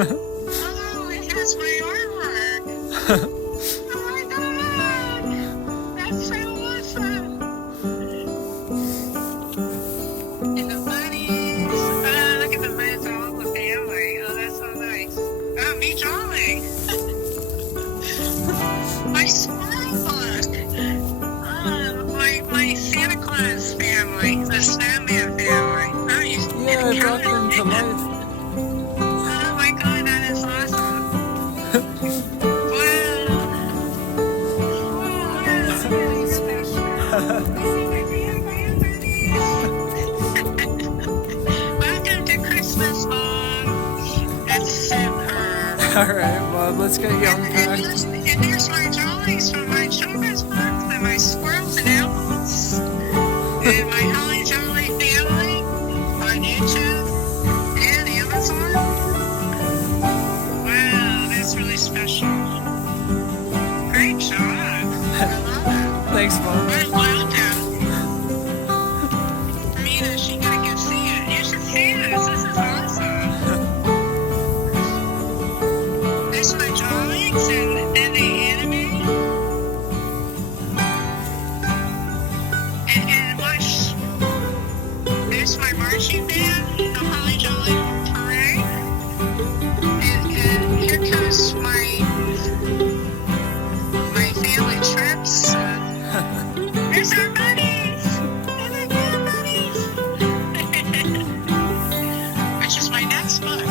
Oh, it has my artwork. Oh my god! That's so awesome! And the bunnies. Oh, look at the bunnies, all the family. Oh, that's so nice. Oh, me drawing. My squirrel book. Oh, my Santa Claus family. The snowman family. Oh, yeah, I brought them to life. Oh my god, that is awesome. Wow. Wow, that's really special. Welcome to Christmas, Mom. That's superb. Alright, well, let's get you unpacked. And there's my drawings from my children's books and my squirrels and owls and my Holly Jolly family on YouTube and Amazon. Wow, that's really special. Great job. I love it. Thanks, Mom. Where's Welcome? Rita, she gotta go see it. You should see this. This is awesome. There's my drawings and the anime. And watch. There's my marching band, the Holly Jolly Parade. And here comes my family trips. There's our buddies. And our good buddies. Which is my next book.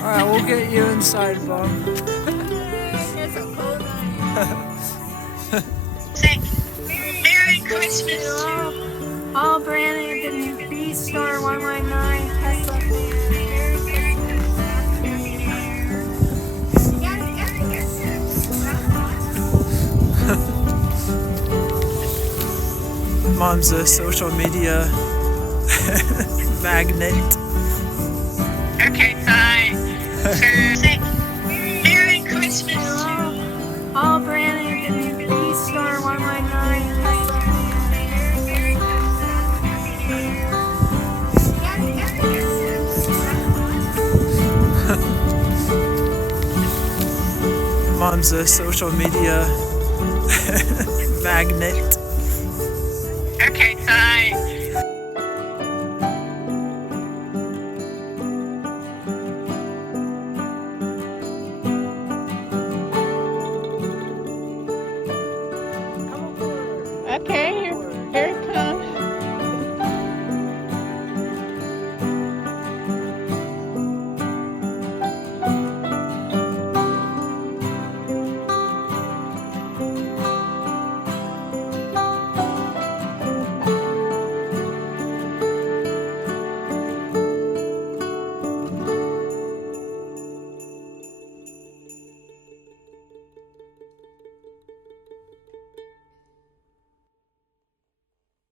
Alright, we'll get you inside, Bob. It's a cold night. Say, Merry Christmas to All Brandon and B Starr 119 has something. Mom's a social media magnet. Okay, fine. So, say, Merry Christmas to All Brandon and B Starr 119 has Mom's a social media magnet.